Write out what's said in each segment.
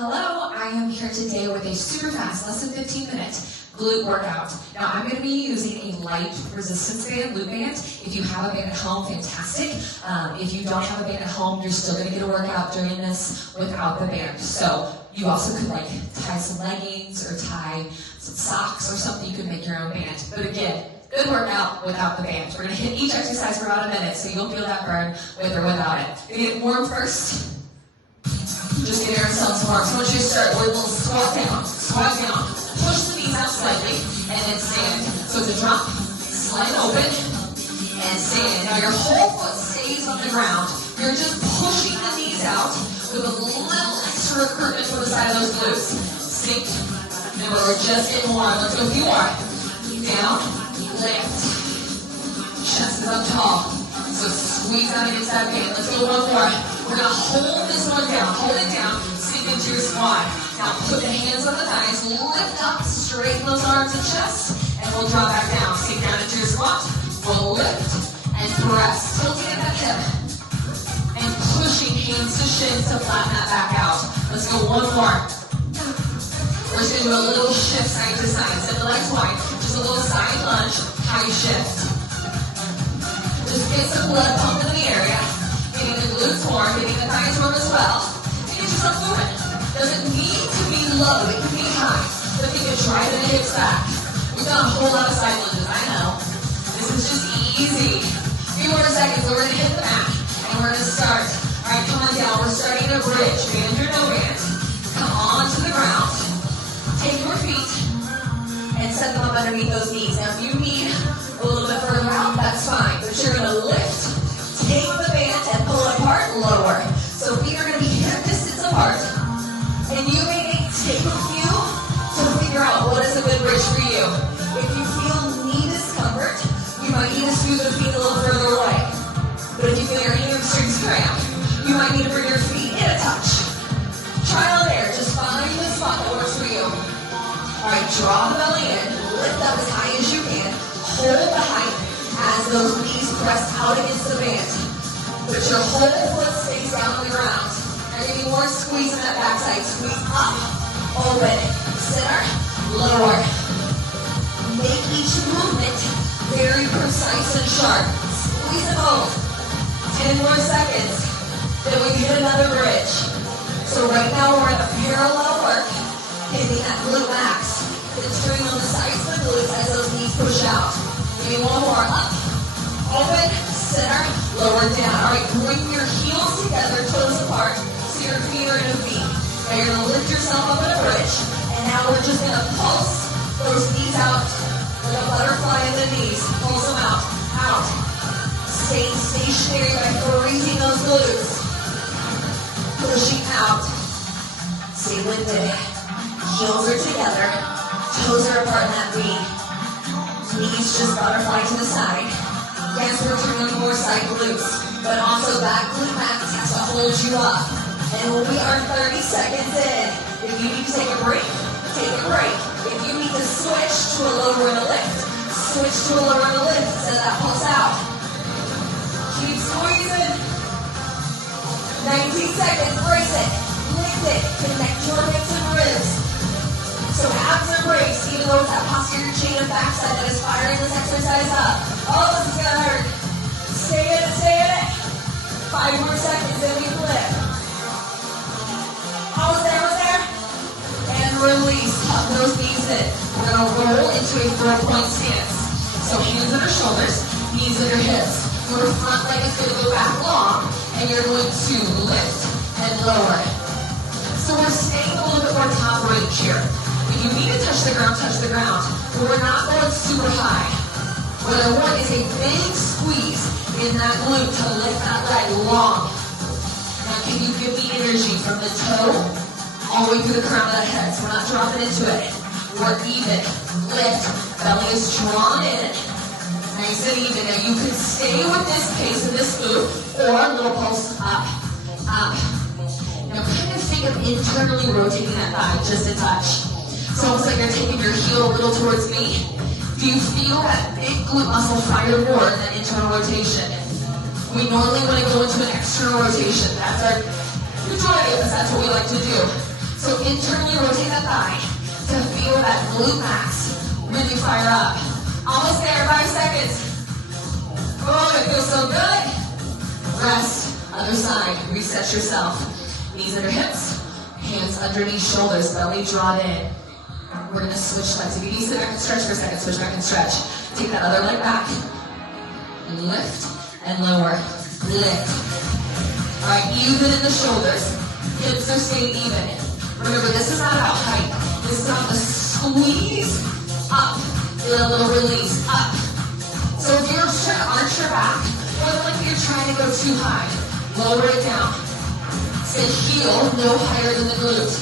Hello, I am here today with a super fast, less than 15-minute glute workout. Now I'm going to be using a light resistance band, glute band. If you have a band at home, fantastic. If you don't have a band at home, you're still going to get a workout during this without the band. So you also could like tie some leggings or tie some socks or something. You could make your own band. But again, good workout without the band. We're going to hit each exercise for about a minute, so you'll feel that burn with or without it. We're going to get warm first. Just give ourselves warm. So once you start with a little squat down, push the knees out slightly, and then stand. So it's a drop, slide open, and stand. Now your whole foot stays on the ground. You're just pushing the knees out with a little extra recruitment for the side of those glutes. Sink. Remember, we're just getting warm. Let's go. If you are. Down, lift. Chest is up tall. So squeeze out against that band. Let's go one more. We're going to hold this one down. Hold it down. Sink into your squat. Now put the hands on the thighs. Lift up. Straighten those arms and chest. And we'll drop back down. Sink down into your squat. We'll lift and press. Tilting at that hip. And pushing hands to shins to flatten that back out. Let's go one more. We're just going to do a little shift side to side. Set the legs wide. Just a little side lunge. High shift. Just get some blood pumping in the area. Getting the glutes warm, getting the thighs warm as well. And get yourself moving. Doesn't need to be low, it can be high. But you can drive the hips back. We've done a whole lot of side lunges, I know. This is just easy. A few more seconds, we're going to hit the mat. And we're going to start. Alright, come on down. We're starting a bridge. Band or no band. Come on to the ground. Take your feet and set them up underneath those knees. Now if you need a little bit further out, that's fine. But you're going to lift, take the band, and pull it apart, lower. So feet are going to be hip distance apart. And you may need to take a few to figure out what is a good bridge for you. If you feel knee discomfort, you might need to scoot the feet a little further away. But if you feel your hamstrings cramp, you might need to bring your feet in a touch. Trial and error. Just find the spot that works for you. Alright, draw the belly in, lift up as high as you can, hold the height as those knees press out against the band. But your whole foot stays down on the ground. Now give me more squeeze in that backside. Squeeze up, open, center, lower. Make each movement very precise and sharp. Squeeze and hold. 10 more seconds. Then we hit another bridge. So right now we're in a parallel work. Hitting that glute max. Then turning on the sides of the glutes as those knees push out. Give me one more. Up, open, center, lower, down. Alright, bring your heels together, toes apart, so your feet are in a V. Now you're going to lift yourself up in a bridge. And now we're just going to pulse those knees out. Like a butterfly in the knees. Pulse them out. Out. Stay stationary by freezing those glutes. Pushing out. Stay lifted. Heels are together, toes are apart in that V. Knees just butterfly to the side. Yes, we're turning more side glutes, but also that glute max has to hold you up. And when we are 30 seconds in, if you need to take a break, take a break. If you need to switch to a lower and a lift, switch to a lower and a lift instead of that pulse out. Keep squeezing. 19 seconds, brace it, lift it, connect your hips and ribs. So abs and brakes, even though it's that posterior chain of backside that is firing this exercise up. Oh, this is gonna hurt. Stay in it, stay in it. 5 more seconds, then we flip. Almost there. And release, tuck those knees in. We're gonna roll into a 4-point stance. So hands under shoulders, knees under hips. Your front leg is gonna go back long, and you're going to lift and lower. So we're staying a little bit more top range here. If you need to touch the ground, but we're not going super high. What I want is a big squeeze in that glute to lift that leg long. Now can you give me energy from the toe all the way through the crown of that head? So we're not dropping into it. We're even. Lift. Belly is drawn in. Nice and even. Now you can stay with this pace of this move, or a little pulse up, up. Now kind of think of internally rotating that thigh just a touch. It's almost like you're taking your heel a little towards me. Do you feel that big glute muscle fire more in that internal rotation? We normally want to go into an external rotation. That's our majority of us, that's what we like to do. So internally rotate that thigh to feel that glute max really fire up. Almost there, 5 seconds. Oh, it feels so good. Rest, other side, reset yourself. Knees under hips, hands underneath shoulders, belly drawn in. We're gonna switch legs. If you need to sit back and stretch for a second, switch back and stretch. Take that other leg back. Lift and lower, lift. All right, even in the shoulders. Hips are staying even. Remember, this is not about height. This is about the squeeze up. Feel a little release up. So if you're trying to arch your back, or like you're trying to go too high, lower it down. Say heel no higher than the glute.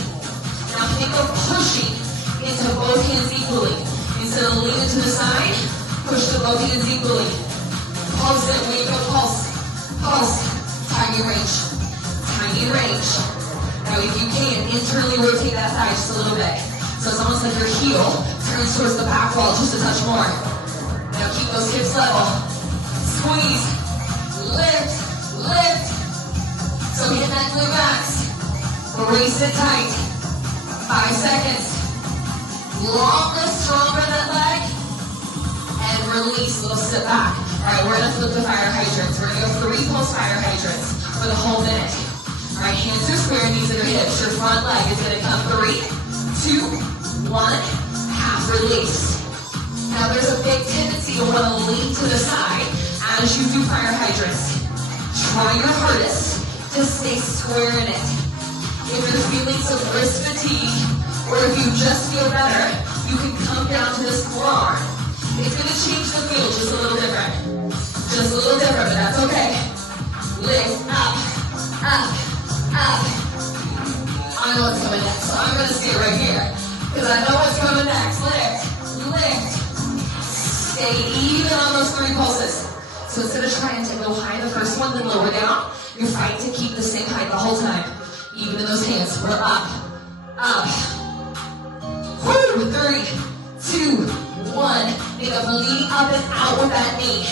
Now think of pushing into both hands equally. Instead of leaning to the side, push to both hands equally. Pulse it, when you go pulse. Pulse. Tiny range. Tiny range. Now if you can, internally rotate that thigh just a little bit. So it's almost like your heel turns towards the back wall just a touch more. Now keep those hips level. Squeeze. Lift. Lift. So hit that glute max. Brace it tight. 5 seconds. Longer, stronger that leg. And release. Little sit back. Alright, we're gonna flip the fire hydrants. We're gonna go 3 pulse fire hydrants for the whole minute. Alright, hands are square, knees at your hips. Your front leg is gonna come 3, 2, 1, half release. Now there's a big tendency to want to lean to the side as you do fire hydrants. Try your hardest to stay square in it. If you're feeling some wrist fatigue, or if you just feel better, you can come down to this forearm. It's going to change the feel just a little different. Just a little different, but that's okay. Lift up, up, up. I know what's coming next, so I'm going to stay right here. Because I know what's coming next. Lift, lift. Stay even on those 3 pulses. So instead of trying to go high the first one, then lower down, you're fighting to keep the same height the whole time. Even in those hands, we're up, up. Woo! 3, 2, 1. Think of leaning up and out with that knee.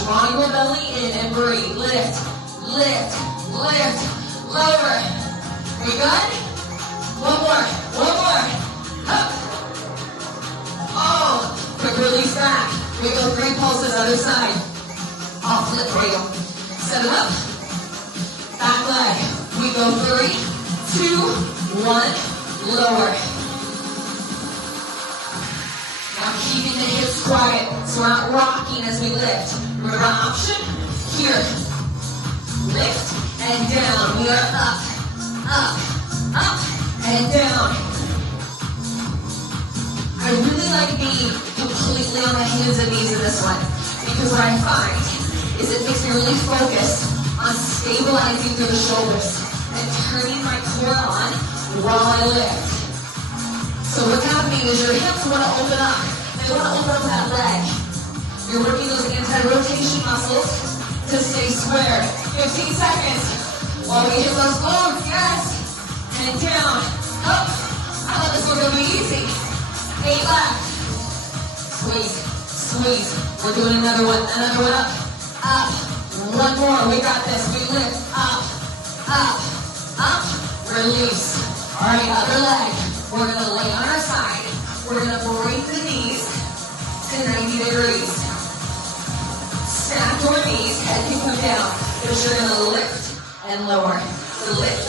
Draw your belly in and breathe. Lift, lift, lift, lower. Are you good? One more, one more. Up. Oh, quick release back. We go 3 pulses, other side. I'll flip for you. Set it up. Back leg. We go 3, 2, 1, lower. Now keeping the hips quiet, so we're not rocking as we lift. Remember our option? Here. Lift and down. We are up, up, up, and down. I really like being completely on the hands and knees in this one, because what I find is it makes me really focus on stabilizing through the shoulders and turning my core on while I lift. So what's happening is your hips want to open up. They want to open up that leg. You're working those anti-rotation muscles to stay square. 15 seconds while we hit those glutes. Yes. And down. Up. I thought this was going to be easy. 8 left. Squeeze. Squeeze. We're doing another one. Another one up. Up. One more. We got this. We lift. Up. Up. Up. Release. All right, other leg. We're going to lay on our side. We're going to bring the knees to 90 degrees. Snap your knees. Head can come down. But you're going to lift and lower. Lift.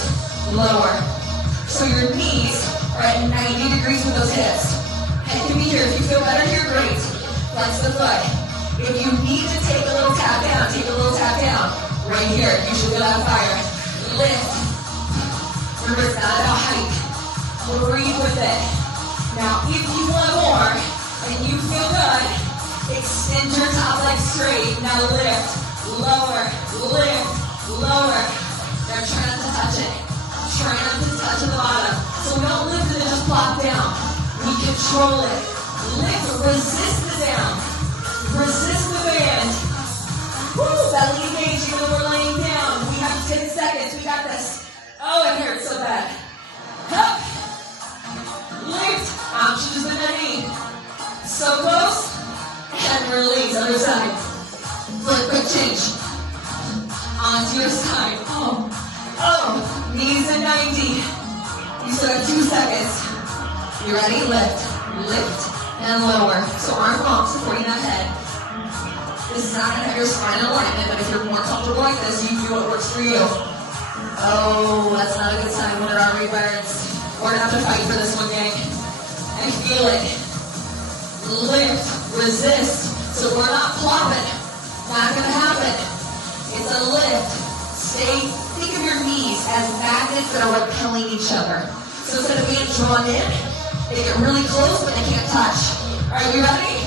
Lower. So your knees are at 90 degrees with those hips. Head can be here. If you feel better here, great. Flex the foot. If you need to take a little tap down, take a little tap down. Right here. You should feel that fire. Lift. Remember, it's not about height. Breathe with it. Now, if you want more and you feel good, extend your top leg straight. Now lift, lower, lift, lower. Now try not to touch it. Try not to touch at the bottom. So we don't lift it and just plop down. We control it. Lift, resist the down. Resist the band. Woo, belly engaged even though we're laying down. We have 10 seconds. We got this. Oh, it hurts so bad. Up. Lift. Options in the knee. So close. And release. Other side. Flip, quick change. Onto your side. Oh. Oh. Knees at 90. You So 2 seconds. You ready? Lift, lift, and lower. So arm long, supporting that head. This is not going to have your spine in alignment, but if you're more comfortable like this, you do what works for you. Oh, that's not a good sign when it already burns. We're going to have to fight for this one, gang. I feel it. Lift, resist. So we're not plopping. Not going to happen. It's a lift. Think of your knees as magnets that are repelling each other. So instead of being drawn in, they get really close, but they can't touch. All right, you ready?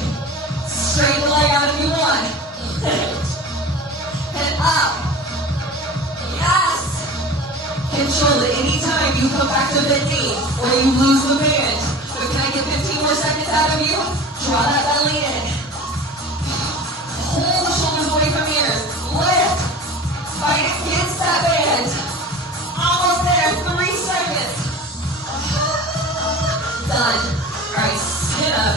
Straighten the leg out if you want. And up. Yes. Control it. Anytime you come back to the knee or you lose the band. But can I get 15 more seconds out of you? Draw that belly in. Hold the shoulders away from here. Lift. Fight against that band. Almost there. 3 seconds. Done. All right, sit up.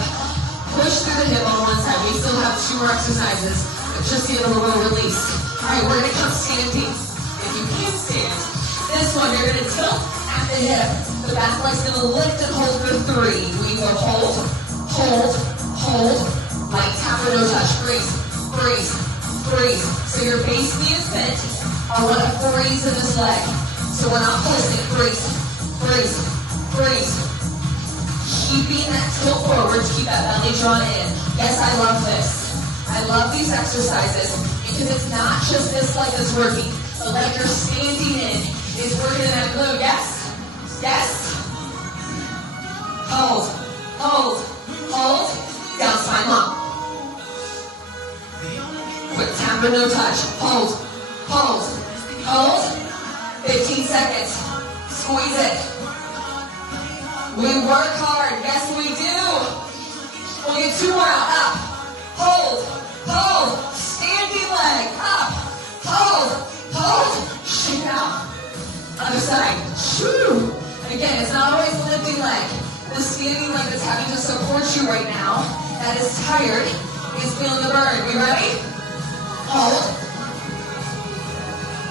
Push through the hip on one side. We still have 2 more exercises, but just give it a little release. All right, we're gonna come standing. If you can't stand, this one you're gonna tilt at the hip. The back leg's gonna lift and hold for 3. We go hold, hold, hold. Light tap or no touch. Freeze, freeze, freeze. So your base knee is bent. I want to freeze in this leg. So we're not pulsing. Freeze, freeze, freeze. Keeping that tilt forward to keep that belly drawn in. Yes, I love this. I love these exercises because it's not just this leg that's working. The leg you're standing in is working in that glute. Yes? Yes? Hold, hold, hold. Down spine long. Quick tap or no touch. Hold, hold, hold. 15 seconds. Squeeze it. We work hard. Yes, we do. We'll get 2 more out. Up. Hold, hold. Standing leg. Up. Hold, hold. Shake out. Other side. Shoo. Again, it's not always the lifting leg. The standing leg that's having to support you right now, that is tired, is feeling the burn. We ready? Hold.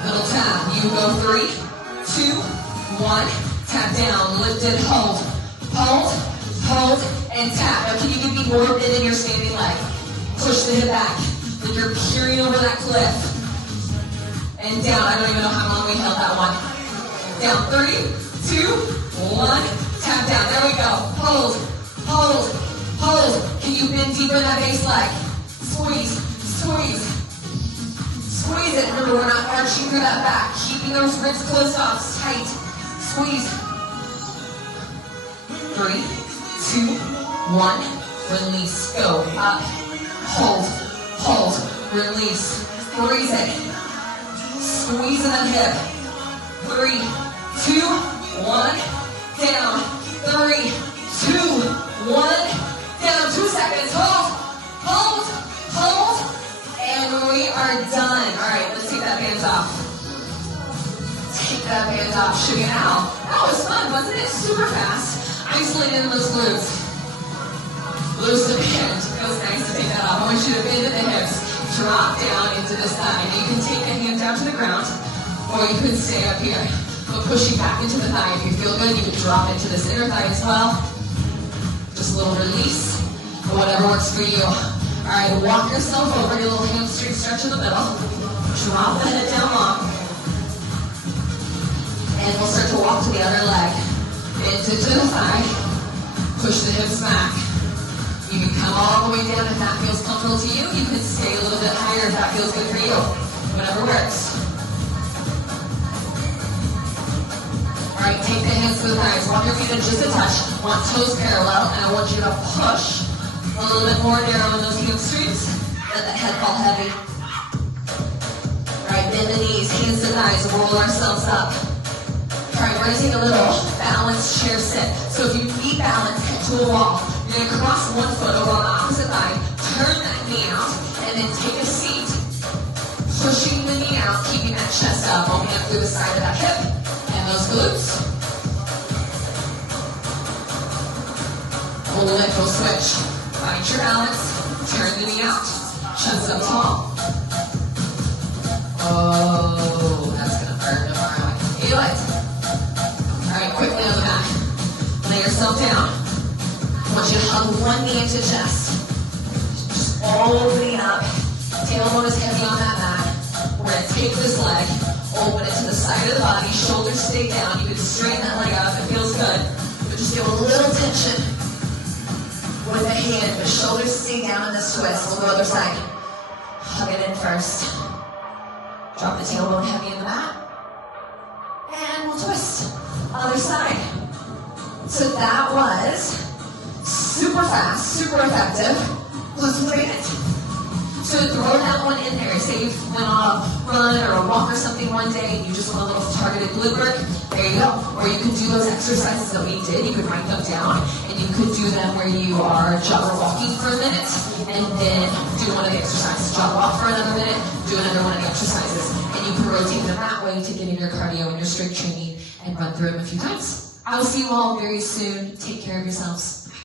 Little tap. You go 3, 2, 1. Tap down. Lift it. Hold. Hold. Hold. And tap. Now can you give me more bend in your standing leg? Push the hip back. Like you're peering over that cliff. And down. I don't even know how long we held that one. Down. 3, 2, 1. Tap down. There we go. Hold. Hold. Hold. Can you bend deeper in that base leg? Squeeze. Squeeze. Squeeze it. Remember, we're not arching through that back. Keeping those ribs closed off. Tight. Squeeze. 3, 2, 1. Release. Go. Up. Hold. Hold. Release. Freeze it. Squeeze in that hip. 3, 2, 1. Down. 3, 2, 1. Down. 2 seconds. Hold. Hold. Hold. And we are done. All right, let's take that band off. Take that band off. Shimmy it out. That was fun, wasn't it? Super fast. Isolating those glutes. Loose the band. Feels nice to take that off. I want you to bend at the hips. Drop down into the thigh. Now you can take the hand down to the ground, or you could stay up here. But pushing back into the thigh. If you feel good, you can drop into this inner thigh as well. Just a little release, or whatever works for you. All right, walk yourself over. Get a little hamstring stretch in the middle. Drop the head down long. And we'll start to walk to the other leg. Into the thigh. Push the hips back. You can come all the way down if that feels comfortable to you. You can stay a little bit higher if that feels good for you. Whatever works. All right, take the hands to the thighs. Walk your feet in just a touch. Want toes parallel, and I want you to push a little bit more down on those hamstrings. Let that head fall heavy. All right, bend the knees, hands to thighs, roll ourselves up. All right, we're gonna take a little balanced chair sit. So if you need balance, head to a wall. You're gonna cross one foot over on the opposite thigh, turn that knee out, and then take a seat. Pushing the knee out, keeping that chest up, opening up through the side of that hip, and those glutes. We'll lift, we'll switch. Find your balance, turn the knee out, chest up tall. Oh, that's gonna hurt tomorrow. I can feel it. All right, quickly on the back. Lay yourself down. I want you to hug one knee into chest. Just opening up. Tailbone is heavy on that mat. We're going to take this leg, open it to the side of the body, shoulders stay down. You can straighten that leg out if it feels good. But just give a little tension with the hand. The shoulders stay down in this twist. We'll go other side. Hug it in first. Drop the tailbone heavy in the mat. And we'll twist. Other side. So that was super fast, super effective. Glutes band. So throw that one in there. Say you went on a run or a walk or something one day and you just want a little targeted glute work. There you go. Or you can do those exercises that we did. You could write them down and you could do them where you are jog or walking for a minute and then do one of the exercises. Jog walk for another minute, do another one of the exercises. And you can rotate them that way to get in your cardio and your strength training and run through them a few times. I will see you all very soon. Take care of yourselves.